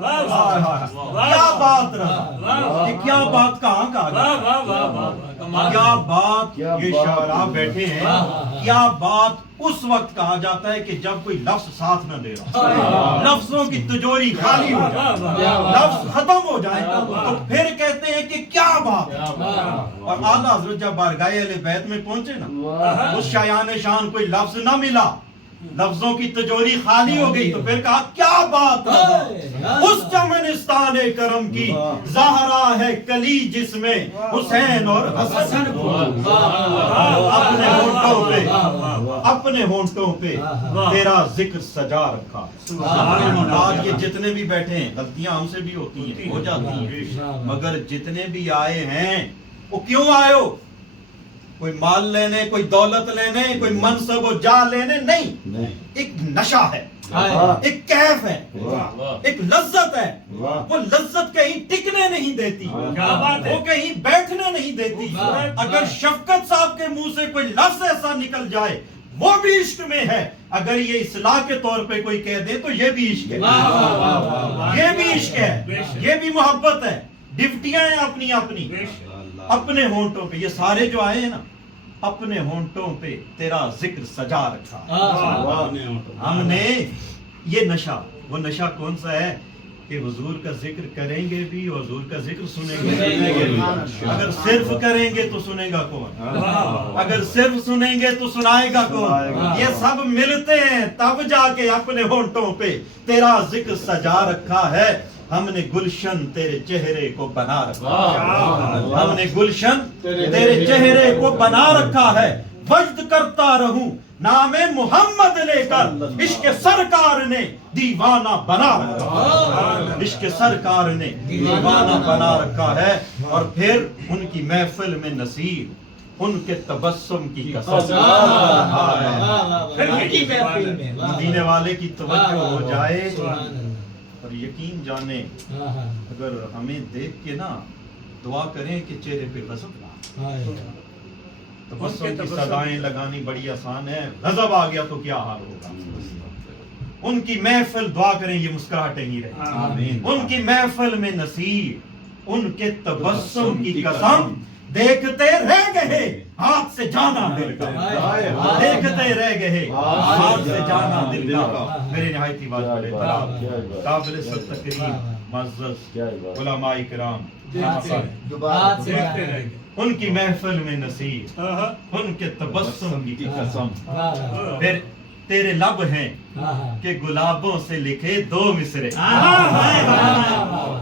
کیا بات رہا، یہ کیا بات کہاں کا کیا بات، یہ شعراء بیٹھے ہیں، کیا بات اس وقت کہا جاتا ہے کہ جب کوئی لفظ ساتھ نہ دے رہا، لفظوں کی تجوری خالی ہو جائے، لفظ ختم ہو جائے، تو پھر کہتے ہیں کہ کیا بات۔ اور اعلیٰ حضرت جب بارگاہ اہل بیت میں پہنچے نا، اس شایان شان کوئی لفظ نہ ملا، لفظوں کی تجوری خالی ہو گئی، تو پھر کہا کیا بات اس چمنستان کرم کی زہرا ہے کلی جس میں حسین اور حسن کو، اپنے ہونٹوں پہ، اپنے ہونٹوں پہ تیرا ذکر سجا رکھا۔ آج یہ جتنے بھی بیٹھے ہیں، غلطیاں ہم سے بھی ہوتی ہیں، ہو جاتی ہیں، مگر جتنے بھی آئے ہیں وہ کیوں آئے ہو؟ کوئی مال لینے، کوئی دولت لینے، کوئی منصب و جا لینے نہیں، ایک نشہ ہے، ایک کیف ہے، ایک لذت ہے، وہ لذت کہیں ٹکنے نہیں دیتی، وہ کہیں بیٹھنے نہیں دیتی۔ اگر شفقت صاحب کے منہ سے کوئی لفظ ایسا نکل جائے وہ بھی عشق میں ہے، اگر یہ اصلاح کے طور پہ کوئی کہہ دے تو یہ بھی عشق ہے، یہ بھی عشق ہے، یہ بھی محبت ہے۔ ڈپٹیاں ہیں اپنی اپنی، اپنے ہونٹوں پہ، یہ سارے جو آئے ہیں نا، اپنے ہونٹوں پہ تیرا ذکر سجا رکھا۔ ہم نے یہ نشہ، وہ نشہ کون سا ہے کہ حضور کا ذکر کریں گے بھی، حضور کا ذکر سنیں گے بھی۔ اگر صرف کریں گے تو سنے گا کون؟ اگر صرف سنیں گے تو سنائے گا کون؟ یہ سب ملتے ہیں تب جا کے اپنے ہونٹوں پہ تیرا ذکر سجا رکھا ہے۔ ہم نے گلشن تیرے چہرے کو بنا رکھا ہے، ہم نے گلشن تیرے چہرے کو بنا رکھا ہے۔ وجد کرتا رہوں نام محمد لے کر، عشق سرکار نے دیوانہ بنا رکھا ہے، عشق سرکار نے دیوانہ بنا رکھا ہے۔ اور پھر ان کی محفل میں نصیر، ان کے تبسم کی قسم، مدینے والے کی توجہ ہو جائے اور یقین جانے، اگر ہمیں دیکھ کے نا دعا کریں کہ چہرے پہ غضب نہ آئے۔ تبسم کی صدائیں لگانی بڑی آسان ہے، غضب آ گیا تو کیا حال ہوگا۔ ان کی محفل، دعا کریں یہ مسکراہٹیں ہی رہیں، ان کی محفل میں نصیر، ان کے تبسم کی قسم، دیکھتے رہ گئے ہاتھ سے جانا دل کا، دیکھتے رہ گئے ہاتھ سے جانا دل کا۔ میرے نہایت واجب احترام قابل تکریم معزز علماء کرام، ان کی محفل میں نصیر، ان کے تبسم کی قسم۔ پھر تیرے لب ہیں کہ گلابوں سے لکھے دو مصرے،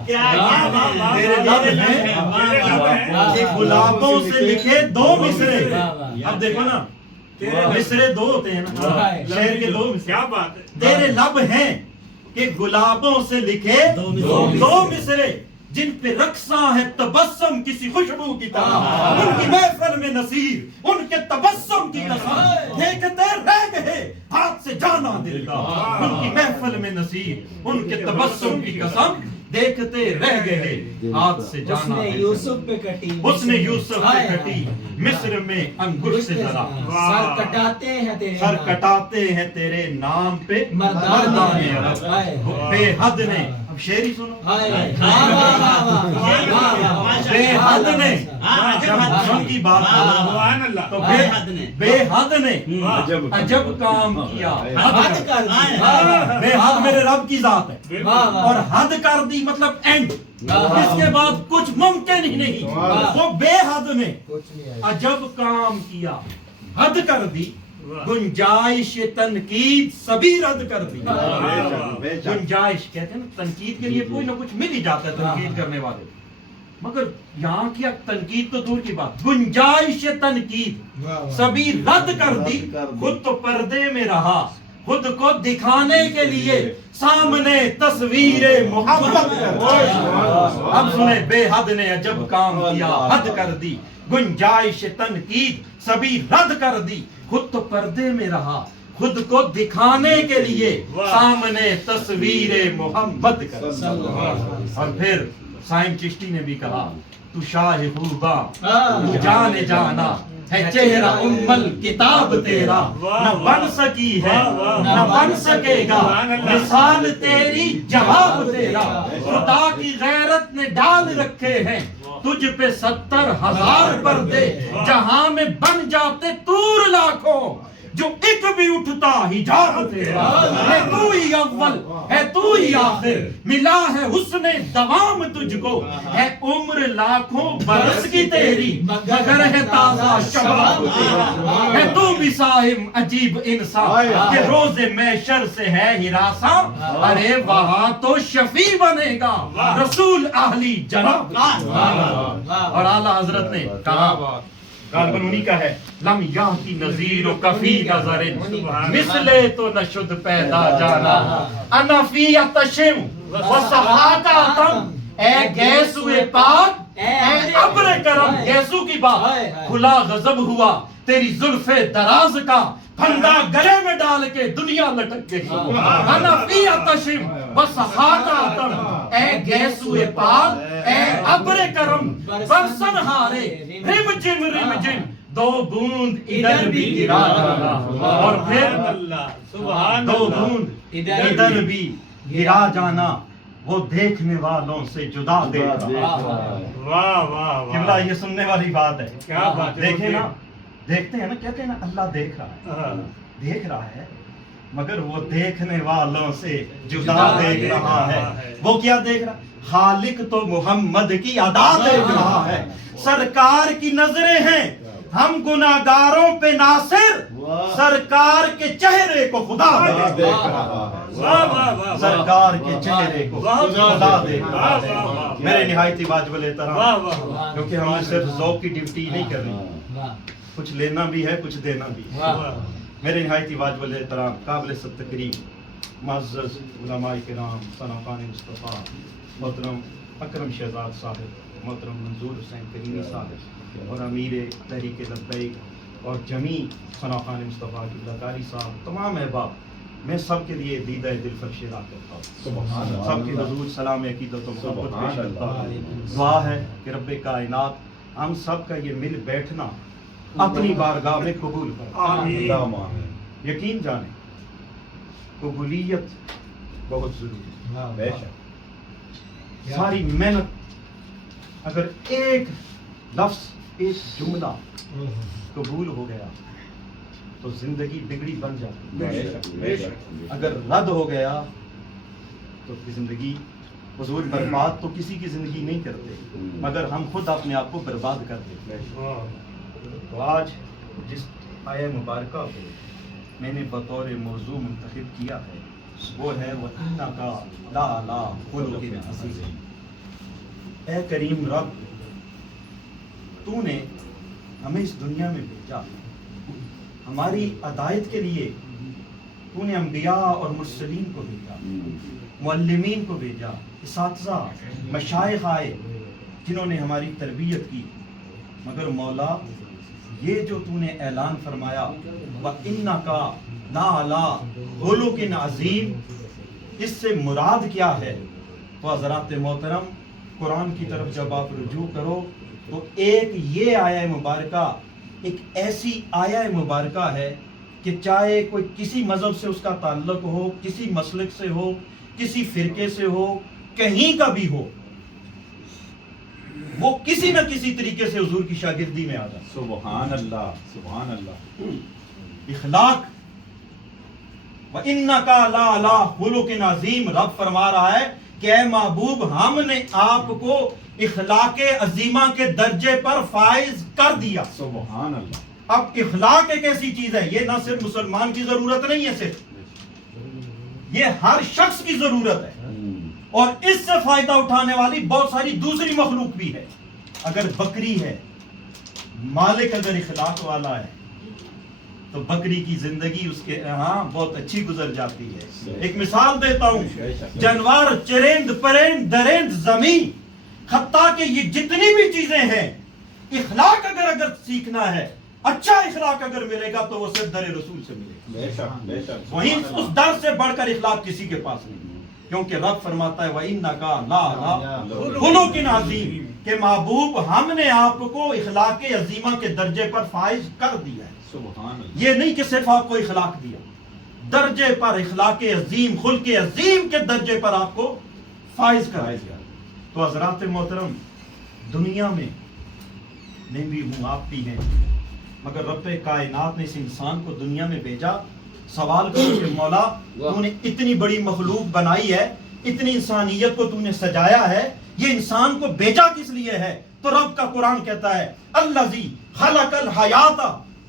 تیرے لب ہیں کہ گلابوں سے لکھے دو مصرے۔ اب دیکھو نا، مصرے دو ہوتے ہیں نا، شعر کے دو مصرے، کیا بات ہے۔ تیرے لب ہیں کہ گلابوں سے لکھے دو مصرے، جن پہ رقصاں ہے تبسم کسی خوشبو کی طرح، ان کی محفل میں نصیر، ان کے تبسم کی قسم، دیکھتے رہ گئے ہاتھ سے جانا دل کا۔ ان کی محفل میں نصیر، ان کے تبسم کی قسم، دیکھتے رہ گئے ہاتھ سے جانا دل کا۔ یوسف پہ کٹی، اس نے یوسف پہ کٹی، مصر میں انگشت سے ذرا، سر کٹاتے ہیں تیرے، سر کٹاتے ہیں تیرے نام پہ مردان عرب۔ بے حد نے، اب شعر ہی سنو، بے حد نے جب حسن کی بات تو بے حد نے عجب کام کیا، حد کر دی، بے حد میرے رب کی ذات ہے، اور حد کر دی مطلب اینڈ، اس کے بعد کچھ ممکن ہی نہیں۔ وہ بے حد نے عجب کام کیا، حد کر دی، گنجائش تنقید سبھی رد کر دی۔ گنجائش کہتے ہیں نا، تنقید کے لیے کوئی نہ کچھ مل ہی جاتا ہے تنقید کرنے والے، مگر یہاں کیا تنقید تو دور کی بات، گنجائش تنقید سبھی رد کر دی، خود تو پردے میں رہا، خود کو دکھانے کے لیے سامنے تصویر محمد کر دی۔ اب سنیں، بے حد نے عجب کام کیا، حد کر دی، گنجائش تنقید سبھی رد کر دی، خود تو پردے میں رہا، خود کو دکھانے کے لیے سامنے تصویر محمد کر دی۔ اور پھر سائن چشتی نے بھی کہا، تو شاہ خوباں جان جانا ہے چہرہ کتاب تیرا، نہ بن سکی ہے نہ بن سکے گا مثال تیری جواب تیرا، خدا کی غیرت نے ڈال رکھے ہیں تجھ پہ 70,000 پردے، جہاں میں بن جاتے طور لاکھوں، جو ایک بھی اٹھتا حجاب تیرا، ہے تو ہی اول ہے تو ہی آخر، ملا ہے حسن دوام تجھ کو، ہے عمر لاکھوں برس کی تیری مگر ہے تازہ شباب تیرا، ہے تو بھی صاحب عجیب انسان کہ روز محشر سے ہے ہراساں، ارے وہاں تو شفیع بنے گا رسول اہلی جناب، اور اعلیٰ حضرت نے کہا غالباً انہی کا ہے، لم یاتی نظیر و کفی نظر مثلے تو نشد پیدا جانا، انا فی اتشم و صحاکاتم، اے گیسوئے پاک اے ابر کرم، گیسو کی بات کھلا غضب ہوا تیری زلف دراز کا، پھندا گلے میں ڈال کے دنیا لٹک گئی، انا فی اتشم و صحاکاتم، اے گیسوئے پاک اے ابر کرم، برسن ہارے رم جم دو بوند ادھر بھی گرا جانا، اور پھر دو بوند ادھر بھی گرا جانا، وہ دیکھنے والوں سے جدا دیکھ رہا ہے۔ قبلہ یہ سننے والی بات ہے، کیا بات ہے، دیکھیں نا، دیکھتے ہیں نا، کہتے ہیں نا اللہ دیکھ رہا ہے، دیکھ رہا ہے مگر وہ دیکھنے والوں سے جدا دیکھ رہا ہے۔ وہ کیا دیکھ رہا ہے؟ خالق تو محمد کی ادا دیکھ رہا ہے، سرکار کی نظریں ہیں ہم گناہگاروں پہ ناصر، سرکار کے چہرے کو خدا دیکھ رہا ہے، سرکار کے چہرے کو خدا دیکھ رہا ہے۔ میرے نہایت واجب الاحترام، کیونکہ ہم نے صرف ذوق کی ڈیوٹی نہیں کرنی، کچھ لینا بھی ہے کچھ دینا بھی ہے۔ میرے نہایت واجب الاحترام قابل تکریم معزز علماء کرام، ثناءخوان مصطفیٰ محترم اکرم شہزاد صاحب، محترم منظور حسین کریمی صاحب، اور امیر تحریک لبیک اور جمیع ثناءخوان مصطفیٰ کی لکاری صاحب، تمام احباب، میں سب کے لیے دیدہ دل فرشیدہ کرتا ہوں، سب کے حضور سلام عقیدت و محبت پیش کرتا ہوں۔ دعا ہے کہ رب کائنات ہم سب کا یہ مل بیٹھنا اپنی بارگاہ میں قبول کرے۔ یقین جانیں قبولیت بہت ضروری ہے، ساری محنت اگر ایک لفظ ایک جملہ قبول ہو گیا تو زندگی بگڑی بن جاتی، اگر رد ہو گیا تو زندگی حضور برباد تو کسی کی زندگی نہیں کرتے مگر ہم خود اپنے آپ کو برباد کر دیتے۔ تو آج جس آیہ مبارکہ کو میں نے بطور موضوع منتخب کیا ہے وہ ہے وَإِنَّكَ لَعَلَىٰ خُلُقٍ عَظِيمٍ۔ اے کریم رب، تو نے ہمیں اس دنیا میں بھیجا، ہماری ہدایت کے لیے تو نے انبیاء اور مرسلین کو بھیجا، معلمین کو بھیجا، اساتذہ مشائخ آئے جنہوں نے ہماری تربیت کی، مگر مولا یہ جو تو نے اعلان فرمایا وَإِنَّكَ لَعَلَىٰ خُلُقٍ عَظِيمٍ، اس سے مراد کیا ہے؟ تو حضرات محترم قرآن کی طرف جب آپ رجوع کرو تو ایک یہ آیہ مبارکہ ایک ایسی آیہ مبارکہ ہے کہ چاہے کوئی کسی مذہب سے اس کا تعلق ہو، کسی مسلک سے ہو، کسی فرقے سے ہو، کہیں کا بھی ہو، وہ کسی نہ کسی طریقے سے حضور کی شاگردی میں آ جائے۔ سبحان اللہ، سبحان اللہ۔ اخلاق وَإِنَّكَ لَعَلَىٰ خُلُقٍ عَظِيمٍ، رب فرما رہا ہے کہ اے محبوب ہم نے آپ کو اخلاق عظیمہ کے درجے پر فائز کر دیا۔ سبحان اللہ۔ اب اخلاق ایک ایسی چیز ہے، یہ نہ صرف مسلمان کی ضرورت نہیں ہے، صرف یہ ہر شخص کی ضرورت ہے، اور اس سے فائدہ اٹھانے والی بہت ساری دوسری مخلوق بھی ہے۔ اگر بکری ہے، مالک اگر اخلاق والا ہے تو بکری کی زندگی اس کے ہاں بہت اچھی گزر جاتی ہے۔ ایک مثال دیتا ہوں، جانور، چرند، پرند، درند، زمین، حتیٰ کہ یہ جتنی بھی چیزیں ہیں، اخلاق اگر سیکھنا ہے، اچھا اخلاق اگر ملے گا تو وہ صرف در رسول سے ملے گا، وہیں اس در سے بڑھ کر اخلاق کسی کے پاس نہیں، کیونکہ رب فرماتا ہے وَإِنَّكَ لَعَلَىٰ خُلُقٍ عَظِيمٍ، کہ محبوب ہم نے آپ کو اخلاق عظیمہ کے درجے پر فائز کر دیا ہے. سبحان اللہ. یہ نہیں کہ صرف آپ کو اخلاق دیا، درجے پر اخلاق عظیم، خلق عظیم کے درجے پر آپ کو فائز کر دیا. تو حضرات محترم، دنیا میں بھی ہوں، آپ بھی ہیں، مگر رب کائنات نے اس انسان کو دنیا میں بھیجا. سوال کرو کہ مولا تو نے اتنی بڑی مخلوق بنائی ہے، اتنی انسانیت کو تو نے سجایا ہے، یہ انسان کو بھیجا کس لیے ہے؟ تو رب کا قرآن کہتا ہے الذی خلق الحیات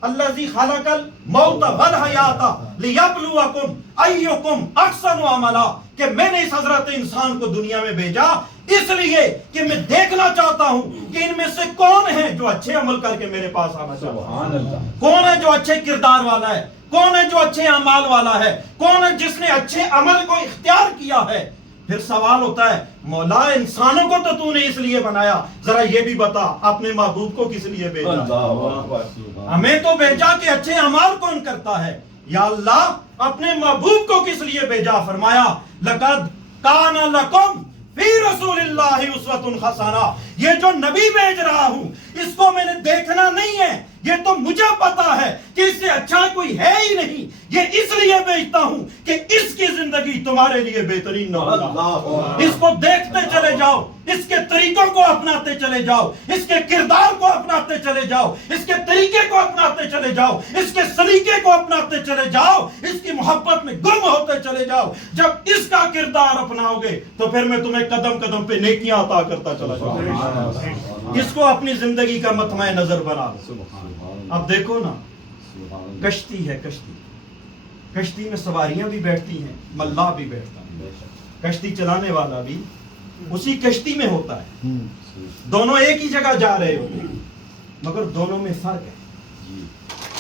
الذی خلق الموت والحیات لیبلوکم ایکم احسن عملا، کہ میں نے اس حضرت انسان کو دنیا میں بھیجا اس لیے کہ میں دیکھنا چاہتا ہوں کہ ان میں سے کون ہے جو اچھے عمل کر کے میرے پاس آنا چاہتا ہے، سبحان اللہ. کون ہے جو اچھے کردار والا ہے، کون ہے جو اچھے اعمال والا ہے، کون ہے جس نے اچھے عمل کو اختیار کیا ہے. پھر سوال ہوتا ہے مولا انسانوں کو تو نے اس لیے بنایا، ذرا یہ بھی بتا اپنے محبوب کو کس لیے بھیجا؟ اللہ اکبر. ہمیں تو بھیجا کہ اچھے اعمال کون کرتا ہے، یا اللہ اپنے محبوب کو کس لیے بھیجا؟ فرمایا لقد کان لکم فی رسول اللہ اسوۃ حسنہ. یہ جو نبی بھیج رہا ہوں اس کو میں نے دیکھنا نہیں ہے، یہ تو مجھے پتا ہے کہ اس سے اچھا کوئی ہے ہی نہیں، یہ اس لیے بھیجتا ہوں کہ اس کی زندگی تمہارے لیے بہترین نہ ہو. اس کو دیکھتے چلے جاؤ، اس کے طریقوں کو اپناتے چلے جاؤ، اس کے کردار کو اپناتے چلے جاؤ، اس کے طریقے کو اپناتے چلے جاؤ، اس کے سلیقے کو اپناتے چلے جاؤ، اس کی محبت میں گم ہوتے چلے جاؤ. جب اس کا کردار اپناؤ گے تو پھر میں تمہیں قدم قدم پہ نیکیاں عطا کرتا چلا جاؤں. اس کو اپنی زندگی کا مطمع نظر بنا دو. اب دیکھو نا، کشتی ہے، کشتی میں سواریاں بھی بیٹھتی ہیں، ملاح بھی بیٹھتا ہے، کشتی چلانے والا بھی اسی کشتی میں ہوتا ہے. دونوں ایک ہی جگہ جا رہے ہوتے ہیں مگر دونوں میں فرق ہے.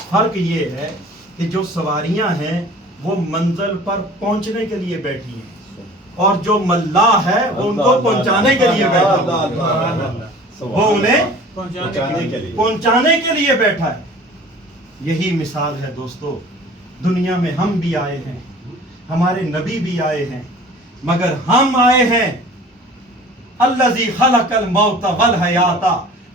فرق یہ ہے کہ جو سواریاں ہیں وہ منزل پر پہنچنے کے لیے بیٹھی ہیں اور جو ملاح ہے وہ ان کو پہنچانے کے لیے بیٹھا ہے، وہ انہیں پہنچانے کے لیے بیٹھا ہے. یہی مثال ہے دوستو، دنیا میں ہم بھی آئے ہیں، ہمارے نبی بھی آئے ہیں، مگر ہم آئے ہیں الذی خلق الموت والحیات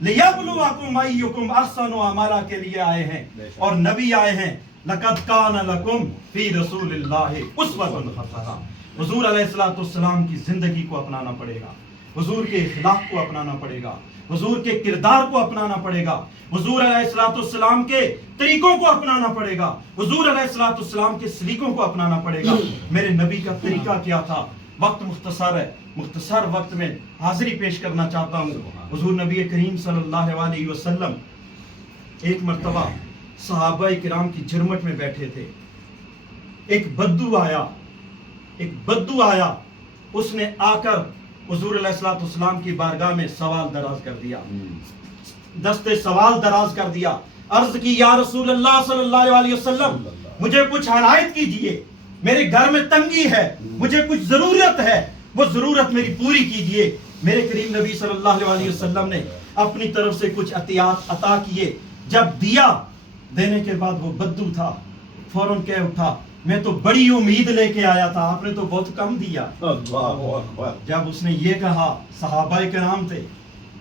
لیبلوکم ایکم احسن عملا کے لیے آئے ہیں، اور نبی آئے ہیں لقد کان لکم فی رسول اللہ اسوۃ حسنہ. حضور علیہ الصلوۃ والسلام کی زندگی کو اپنانا پڑے گا، حضور کے اخلاق کو اپنانا پڑے گا، حضور کے کردار کو اپنانا پڑے گا، حضور علیہ الصلوۃ والسلام کے طریقوں کو اپنانا پڑے گا، حضور علیہ الصلوۃ والسلام کے سلیقوں کو اپنانا پڑے گا. میرے نبی کا طریقہ کیا تھا؟ وقت مختصر ہے، مختصر وقت میں حاضری پیش کرنا چاہتا ہوں. حضور نبی کریم صلی اللہ علیہ وسلم ایک مرتبہ صحابہ کرام کی جھرمٹ میں بیٹھے تھے. ایک بدو آیا، اس نے آ کر حضور علیہ الصلوۃ والسلام کی بارگاہ میں سوال دراز کر دیا، دستے سوال دراز کر دیا. عرض کی یا رسول اللہ صلی اللہ علیہ وسلم مجھے کچھ عنایت کیجئے، میرے گھر میں تنگی ہے، مجھے کچھ ضرورت ہے، وہ ضرورت میری پوری کیجئے. میرے کریم نبی صلی اللہ علیہ وسلم نے اپنی طرف سے کچھ عطیات عطا کیے. جب دیا، دینے کے بعد وہ بدو تھا، فوراً کہہ اٹھا میں تو بڑی امید لے کے آیا تھا، آپ نے تو بہت کم دیا. جب اس نے یہ کہا، صحابہ کرام تھے،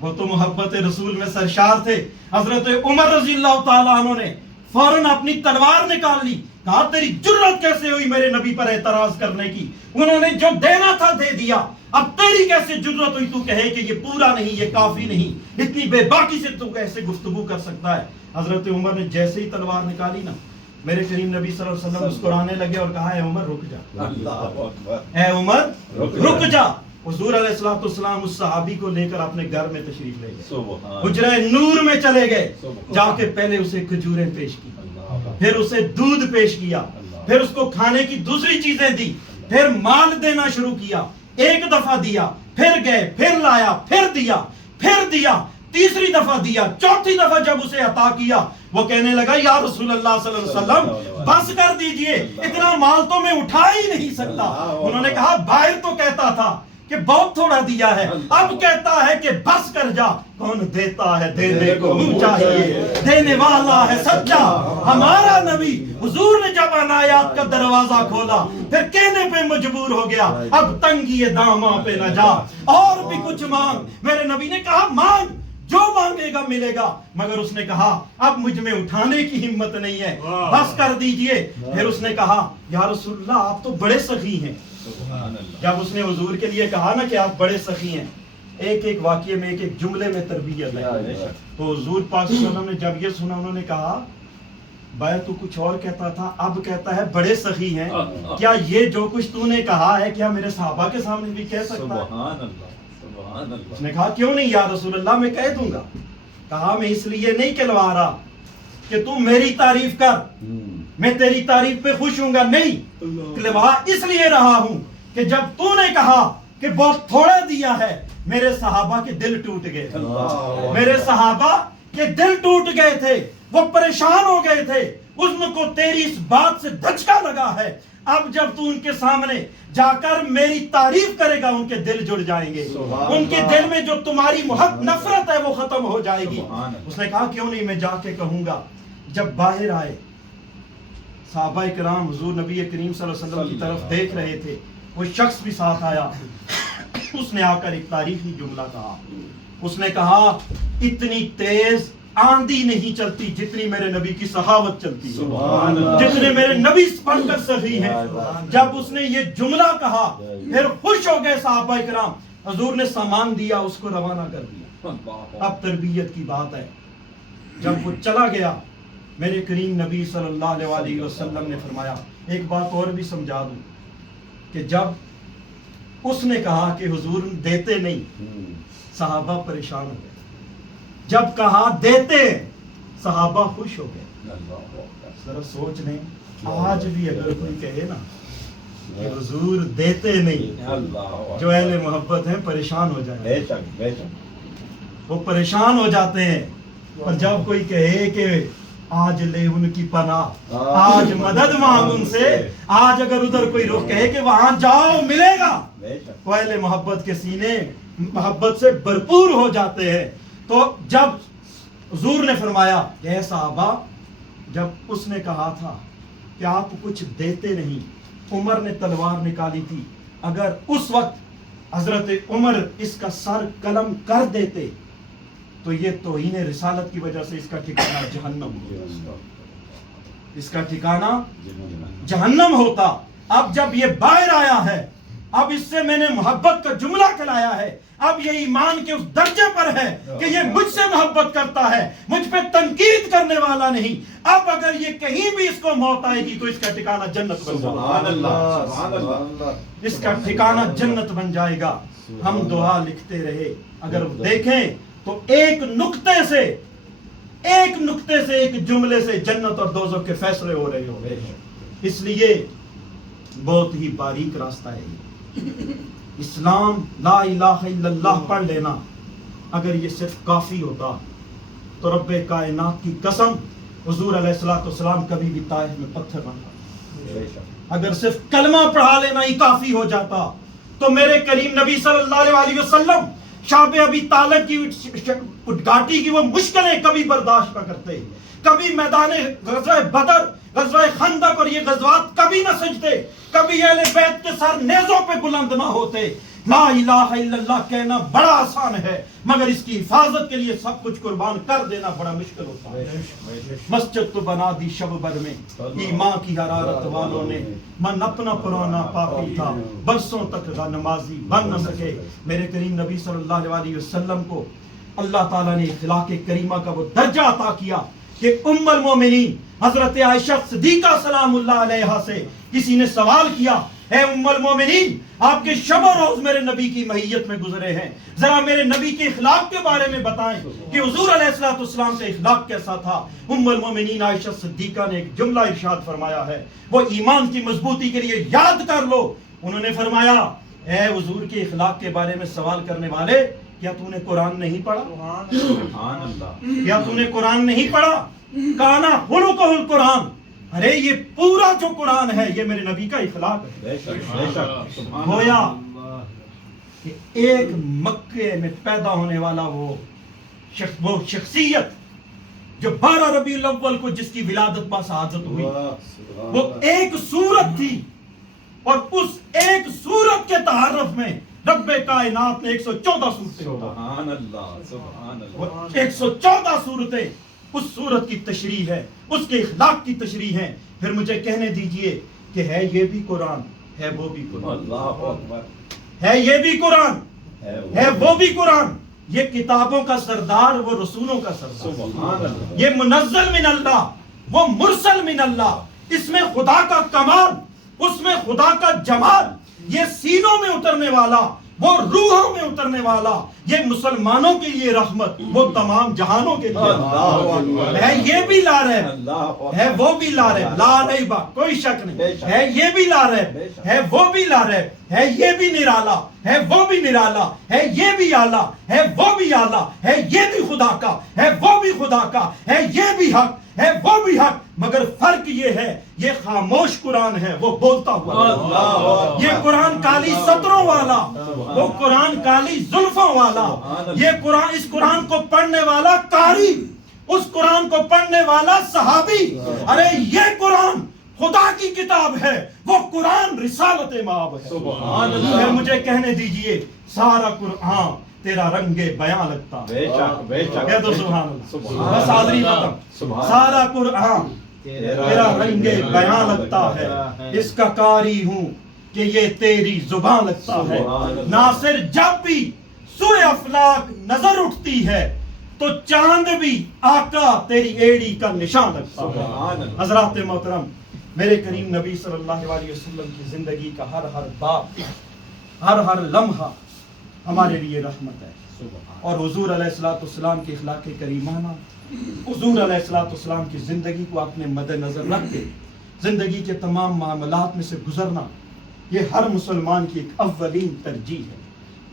وہ تو محبت رسول میں سرشار تھے. حضرت عمر رضی اللہ تعالیٰ عنہ نے فوراً اپنی تلوار نکال لی، کہا تیری جرت کیسے ہوئی میرے نبی پر اعتراض کرنے کی؟ انہوں نے جو دینا تھا دے دیا، اب تیری کیسے جرت ہوئی تو کہے کہ یہ پورا نہیں، یہ کافی نہیں، اتنی بے باکی سے تو کیسے گفتگو کر سکتا ہے؟ حضرت عمر نے جیسے ہی تلوار نکالی نا، میرے کریم نبی صلی اللہ علیہ وسلم مسکرانے لگے اور کہا اے عمر رک جا، اے عمر رک جا. حضور علیہ الصلوۃ والسلام اس صحابی کو لے کر اپنے گھر میں تشریف لے گئے، حجرہ نور میں چلے گئے. جا کے پہلے اسے کھجوریں پیش کی، پھر اسے دودھ پیش کیا، پھر اس کو کھانے کی دوسری چیزیں دی، پھر مال دینا شروع کیا. ایک دفعہ دیا، پھر گئے، پھر لایا، پھر دیا، تیسری دفعہ دیا، چوتھی دفعہ جب اسے عطا کیا وہ کہنے لگا یا رسول اللہ صلی اللہ علیہ وسلم بس کر دیجئے، اتنا مال تو میں اٹھا ہی نہیں سکتا. انہوں نے کہا باہر تو کہتا تھا کہ بہت تھوڑا دیا ہے، اب کہتا ہے کہ بس کر جا. کون دیتا ہے دینے کو منہ چاہیے، دینے والا ہے سچا ہمارا نبی. حضور نے جب عنایات ہلاکت کا دروازہ کھولا، پھر کہنے پہ مجبور ہو گیا اب تنگی داماں پہ نہ جا، اور بھی کچھ مانگ۔ میرے نبی نے کہا مانگ، جو مانگے گا ملے گا، مگر اس نے کہا اب مجھ میں اٹھانے کی ہمت نہیں ہے، بس کر دیجئے۔ پھر اس نے کہا یا رسول اللہ آپ تو بڑے سخی ہیں۔ جب اس نے حضور کے لیے کہا نا کہ آپ بڑے سخی ہیں، ایک ایک واقعے میں ایک ایک جملے میں تربیت ہے۔ تو حضور پاک صلی اللہ علیہ وسلم نے جب یہ سنا، انہوں نے کہا بھائی تو کچھ اور کہتا تھا، اب کہتا ہے بڑے سخی ہیں، کیا یہ جو کچھ تو نے کہا ہے کیا میرے صحابہ کے سامنے بھی کہہ سکتا ہے؟ اس نے کہا کیوں نہیں یا رسول اللہ، میں کہہ دوں گا۔ کہا میں اس لیے نہیں کہلوا رہا کہ تم میری تعریف کر، میں تیری تعریف پہ خوش ہوں گا، نہیں، کہلوا اس لیے رہا ہوں کہ جب تو نے کہا کہ بہت تھوڑا دیا ہے، میرے صحابہ کے دل ٹوٹ گئے تھے، میرے صحابہ کے دل ٹوٹ گئے تھے، وہ پریشان ہو گئے تھے، ان کو تیری اس بات سے دھچکا لگا ہے، اب جب تو ان کے سامنے جا کر میری تعریف کرے گا ان کے دل جڑ جائیں گے، ان کے دل میں جو تمہاری محبت نفرت ہے وہ ختم ہو جائے گی۔ اس نے کہا کیوں نہیں، میں جا کے کہوں گا۔ جب باہر آئے صحابہ کرام حضور نبی کریم صلی اللہ علیہ وسلم کی طرف دیکھ رہے تھے، وہ شخص بھی ساتھ آیا، اس نے آ کر ایک تاریخی جملہ کہا، اس نے کہا اتنی تیز آندھی نہیں چلتی جتنی میرے نبی کی صحابت چلتی ہے، جتنے میرے نبی پڑھ کر سخی ہیں۔ جب اس نے یہ جملہ کہا پھر خوش ہو گئے صحابہ کرام، حضور نے سامان دیا، اس کو روانہ کر دیا۔ اب تربیت کی بات ہے، جب وہ چلا گیا میرے کریم نبی صلی اللہ علیہ وسلم نے فرمایا، ایک بات اور بھی سمجھا دوں کہ جب اس نے کہا کہ حضور دیتے نہیں، صحابہ پریشان ہو گئے، جب کہا دیتے صحابہ خوش ہو گئے۔ ذرا سوچ لیں، آج بھی اگر کوئی کہے نا کہ حضور دیتے نہیں، جو اہل محبت ہیں پریشان ہو جائیں، وہ پریشان ہو جاتے ہیں۔ اور جب کوئی کہے کہ آج لے ان کی پناہ، آج مدد مانگ ان سے، آج اگر ادھر کوئی رخ کہے کہ وہاں جاؤ ملے گا، وہ اہل محبت کے سینے محبت سے بھرپور ہو جاتے ہیں۔ تو جب حضور نے فرمایا اے صحابہ، جب اس نے کہا تھا کہ آپ کچھ دیتے نہیں، عمر نے تلوار نکالی تھی، اگر اس وقت حضرت عمر اس کا سر قلم کر دیتے تو یہ توہین رسالت کی وجہ سے اس کا ٹھکانہ جہنم ہوتا، اس کا ٹھکانہ جہنم ہوتا۔ اب جب یہ باہر آیا ہے، اب اس سے میں نے محبت کا جملہ کھلایا ہے، اب یہ ایمان کے اس درجے پر ہے کہ یہ مجھ سے محبت کرتا ہے، مجھ پہ تنقید کرنے والا نہیں۔ اب اگر یہ کہیں بھی اس کو موت آئے گی تو اس کا ٹھکانہ جنت بن جائے گا، اس کا ٹھکانہ جنت بن جائے گا۔ ہم دعا لکھتے رہے، اگر دیکھیں تو ایک نقطے سے ایک جملے سے جنت اور دوزخ کے فیصلے ہو رہے ہوں گے۔ اس لیے بہت ہی باریک راستہ ہے اسلام، لا الہ الا اللہ پڑھ لینا۔ اگر یہ صرف کافی ہوتا تو رب کائنات کی قسم حضور علیہ الصلوۃ والسلام کبھی بھی طائف میں پتھر نہ کھاتے۔ اگر صرف کلمہ پڑھا لینا ہی کافی ہو جاتا تو میرے کریم نبی صلی اللہ علیہ وسلم شعب ابی طالب کی گھاٹی کی وہ مشکلیں کبھی برداشت نہ کرتے، کبھی میدان غزوہ بدر، غزوہ خندق اور یہ غزوات کبھی نہ سجتے، کبھی اہل بیت کے سر نیزوں پہ بلند نہ ہوتے۔ لا الہ الا اللہ کہنا بڑا آسان ہے، مگر اس کی حفاظت کے لیے سب کچھ قربان کر دینا بڑا مشکل ہوتا ہے۔ مسجد تو بنا دی شب بھر میں ایمان کی حرارت والوں نے، من اپنا پرانا پاپی تھا برسوں تک نمازی بن نہ سکے۔ میرے کریم نبی صلی اللہ علیہ وسلم کو اللہ تعالیٰ نے اخلاق کریمہ کا وہ درجہ عطا کیا کہ ام المومنین حضرت عائشہ صدیقہ سلام اللہ علیہا سے کسی نے سوال کیا، اے ام المومنین آپ کے شب و روز میرے نبی کی معیت میں گزرے ہیں، ذرا میرے نبی کے اخلاق کے بارے میں بتائیں کہ حضور علیہ الصلوۃ والسلام کا اخلاق کیسا تھا۔ ام المومنین عائشہ صدیقہ نے ایک جملہ ارشاد فرمایا ہے، وہ ایمان کی مضبوطی کے لیے یاد کر لو۔ انہوں نے فرمایا اے حضور کے اخلاق کے بارے میں سوال کرنے والے، کیا تو نے قرآن نہیں پڑھا؟ سبحان اللہ، کیا تو نے قرآن نہیں پڑھا؟ کانا خلقہ القرآن، ارے یہ پورا جو قرآن ہے یہ میرے نبی کا اخلاق ہے۔ بے شک گویا کہ ایک مکے میں پیدا ہونے والا وہ شخصیت جو 12 ربیع الاول کو جس کی ولادت با سعادت ہوئی، وہ ایک سورت تھی، اور اس ایک سورت کے تعارف میں رب کائنات نے 114 صورتیں سبحان اللہ سبحان اللہ 114 صورتیں اس صورت کی تشریح ہے، اس کے اخلاق کی تشریح ہے. پھر مجھے کہنے دیجئے کہ ہے یہ بھی قرآن، ہے وہ بھی قرآن، اللہ اکبر ہے یہ بھی قرآن، ہے وہ بھی قرآن. یہ کتابوں کا سردار، وہ رسولوں کا سردار. سبحان اللہ یہ منزل من اللہ، وہ مرسل من اللہ. اس میں خدا کا کمال، اس میں خدا کا جمال، یہ سینوں میں اترنے والا، وہ روحوں میں اترنے والا، یہ مسلمانوں کے لیے رحمت، وہ تمام جہانوں کے لیے رحمت. ہے یہ بھی لا رہے، ہے وہ بھی لا رہے، لا رہی بات کوئی شک نہیں. ہے یہ بھی لا رہے، ہے وہ بھی لا رہے، ہے یہ بھی نرالا، ہے وہ بھی نرالا، ہے یہ بھی اعلیٰ، ہے وہ بھی اعلیٰ، ہے یہ بھی خدا کا، ہے وہ بھی خدا کا، ہے یہ بھی حق، ہے وہ بھی حق. مگر فرق یہ ہے، یہ خاموش قرآن ہے، وہ بولتا ہوا. یہ قرآن کالی سطروں والا، وہ قرآن کالی زلفوں والا. یہ قرآن، اس قرآن کو پڑھنے والا قاری، اس قرآن کو پڑھنے والا صحابی. ارے یہ قرآن خدا کی کتاب ہے، وہ قرآن رسالت مآب ہے. سبحان اللہ. پھر مجھے کہنے دیجئے سارا قرآن تیرا رنگ بیاں لگتا ہے. بے شک بے شک کہہ دو سبحان اللہ. سبحان بس حاضری ختم. سبحان سارا قرآن تیرا رنگ بیاں لگتا ہے، اس کا قاری ہوں کہ یہ تیری زبان لگتا ہے. ناصر جب بھی سوئے افلاک نظر اٹھتی ہے تو چاند بھی آقا تیری ایڑی کا نشان لگتا ہے. حضرات محترم، میرے کریم نبی صلی اللہ علیہ وسلم کی زندگی کا ہر باب، ہر لمحہ ہمارے لیے رحمت ہے. اور حضور علیہ السلام کی اخلاق کریمانہ، حضور علیہ السلام کی زندگی کو اپنے مد نظر رکھ کے زندگی کے تمام معاملات میں سے گزرنا، یہ ہر مسلمان کی ایک اولین ترجیح ہے.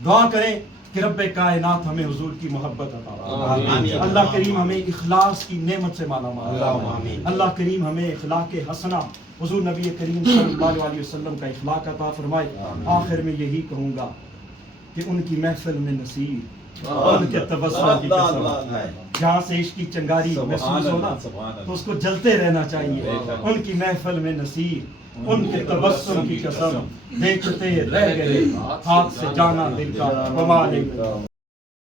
دعا کریں کہ رب کائنات ہمیں حضور کی محبت عطا فرمائے. اللہ کریم ہمیں اخلاص کی نعمت سے مالا مال. اللہ کریم ہمیں اخلاق حسنہ، حضور نبی کریم صلی اللہ علیہ وسلم کا اخلاق عطا فرمائے. آخر میں یہی کہوں گا کہ ان کی محفل میں نصیب، ان کے تبسم کی قسم، جہاں سے عشق کی چنگاری محسوس ہونا تو اس کو جلتے رہنا چاہیے. ان کی محفل میں نصیب، ان کے تبسم کی قسم، دیکھتے رہ گئے ہاتھ سے جانا دل کا.